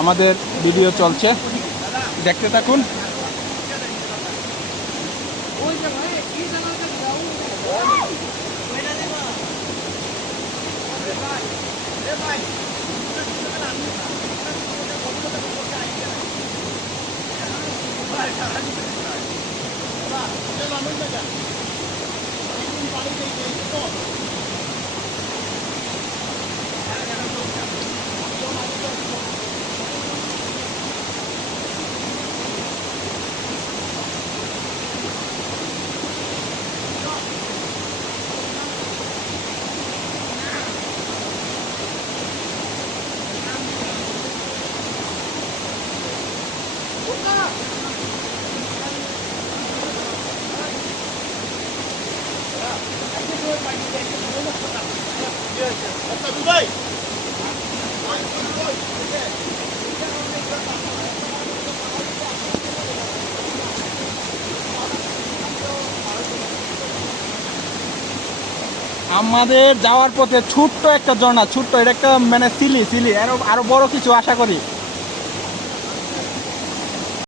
আমাদের ভিডিও চলছে। দেখতে থাকুন। আমাদের যাওয়ার পথে ছোট্ট একটা ঝর্ণা, ছোট্ট, এটা একটা মানে সিলি সিলি, আরও আরও বড় কিছু আশা করি।